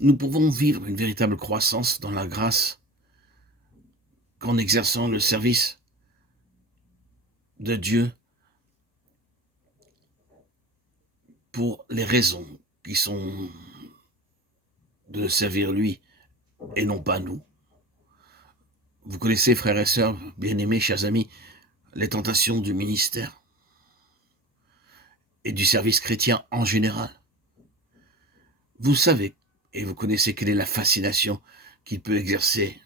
Nous pouvons vivre une véritable croissance dans la grâce qu'en exerçant le service de Dieu pour les raisons qui sont de servir lui et non pas nous. Vous connaissez, frères et sœurs, bien-aimés, chers amis, les tentations du ministère et du service chrétien en général. Vous savez et vous connaissez quelle est la fascination qu'il peut exercer,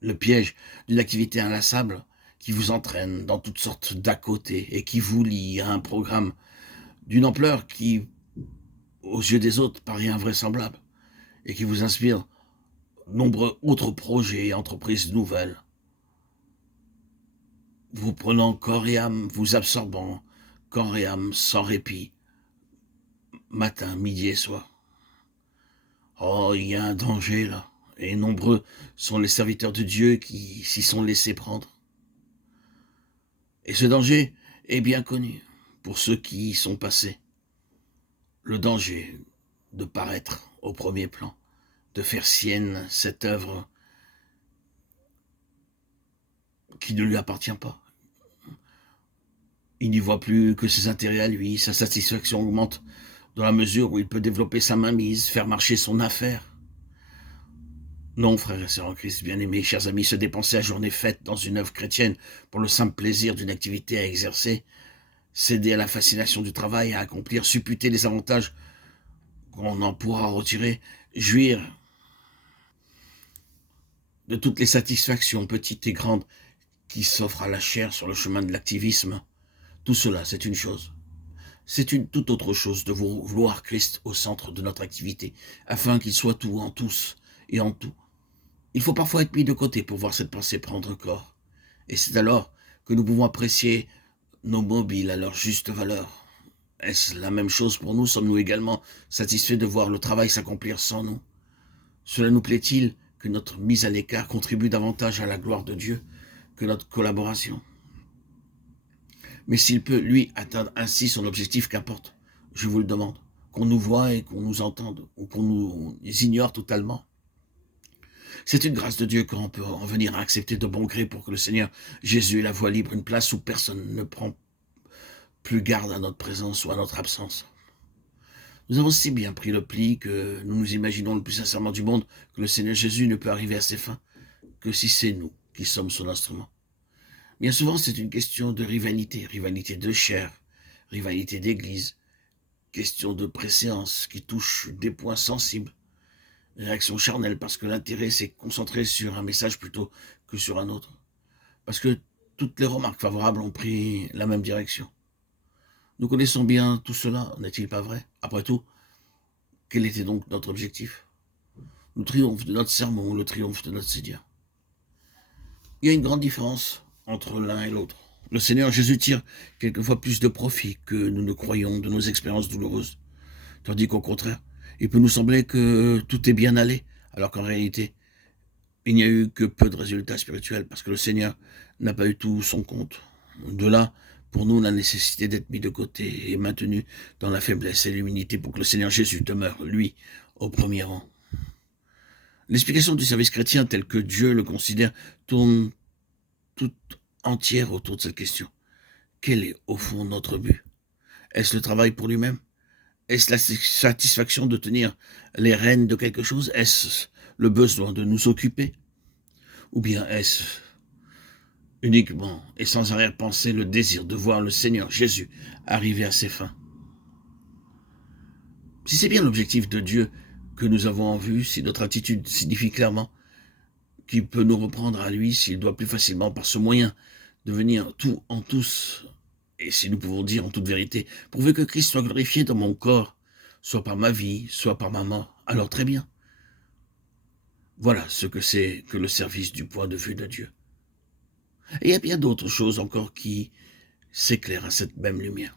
le piège d'une activité inlassable qui vous entraîne dans toutes sortes d'à côté et qui vous lie à un programme d'une ampleur qui, aux yeux des autres, paraît invraisemblable et qui vous inspire nombreux autres projets et entreprises nouvelles, vous prenant corps et âme, vous absorbant corps et âme sans répit, matin, midi et soir. Oh, il y a un danger là, et nombreux sont les serviteurs de Dieu qui s'y sont laissés prendre. Et ce danger est bien connu pour ceux qui y sont passés. Le danger de paraître au premier plan, de faire sienne cette œuvre qui ne lui appartient pas. Il n'y voit plus que ses intérêts à lui, sa satisfaction augmente dans la mesure où il peut développer sa mainmise, faire marcher son affaire. Non, frères et sœurs en Christ, bien-aimés, chers amis, se dépenser à journée faite dans une œuvre chrétienne pour le simple plaisir d'une activité à exercer, céder à la fascination du travail à accomplir, supputer les avantages qu'on en pourra retirer, jouir de toutes les satisfactions, petites et grandes, qui s'offrent à la chair sur le chemin de l'activisme. Tout cela, c'est une chose. C'est une toute autre chose de vouloir Christ au centre de notre activité, afin qu'il soit tout en tous et en tout. Il faut parfois être mis de côté pour voir cette pensée prendre corps. Et c'est alors que nous pouvons apprécier nos mobiles à leur juste valeur. Est-ce la même chose pour nous? Sommes-nous également satisfaits de voir le travail s'accomplir sans nous? Cela nous plaît-il que notre mise à l'écart contribue davantage à la gloire de Dieu que notre collaboration? Mais s'il peut, lui, atteindre ainsi son objectif, qu'importe, je vous le demande, qu'on nous voie et qu'on nous entende, ou qu'on nous ignore totalement. C'est une grâce de Dieu qu'on peut en venir à accepter de bon gré pour que le Seigneur Jésus ait la voie libre, une place où personne ne prend plus garde à notre présence ou à notre absence. Nous avons si bien pris le pli que nous nous imaginons le plus sincèrement du monde que le Seigneur Jésus ne peut arriver à ses fins que si c'est nous qui sommes son instrument. Bien souvent, c'est une question de rivalité, rivalité de chair, rivalité d'église, question de préséance qui touche des points sensibles, réaction charnelle parce que l'intérêt s'est concentré sur un message plutôt que sur un autre, parce que toutes les remarques favorables ont pris la même direction. Nous connaissons bien tout cela, n'est-il pas vrai? Après tout, quel était donc notre objectif? Le triomphe de notre sermon ou le triomphe de notre Seigneur? Il y a une grande différence entre l'un et l'autre. Le Seigneur Jésus tire quelquefois plus de profit que nous ne croyons de nos expériences douloureuses, tandis qu'au contraire, il peut nous sembler que tout est bien allé, alors qu'en réalité, il n'y a eu que peu de résultats spirituels, parce que le Seigneur n'a pas eu tout son compte. De là, pour nous, la nécessité d'être mis de côté et maintenu dans la faiblesse et l'humilité pour que le Seigneur Jésus demeure, lui, au premier rang. L'explication du service chrétien tel que Dieu le considère tourne toute entière autour de cette question. Quel est, au fond, notre but? Est-ce le travail pour lui-même? Est-ce la satisfaction de tenir les rênes de quelque chose? Est-ce le besoin de nous occuper? Ou bien est-ce uniquement et sans arrière-pensée le désir de voir le Seigneur Jésus arriver à ses fins? Si c'est bien l'objectif de Dieu que nous avons en vue, si notre attitude signifie clairement qu'il peut nous reprendre à lui, s'il doit plus facilement par ce moyen devenir tout en tous, et si nous pouvons dire en toute vérité, pourvu que Christ soit glorifié dans mon corps, soit par ma vie, soit par ma mort, alors très bien. Voilà ce que c'est que le service du point de vue de Dieu. Et il y a bien d'autres choses encore qui s'éclairent à cette même lumière.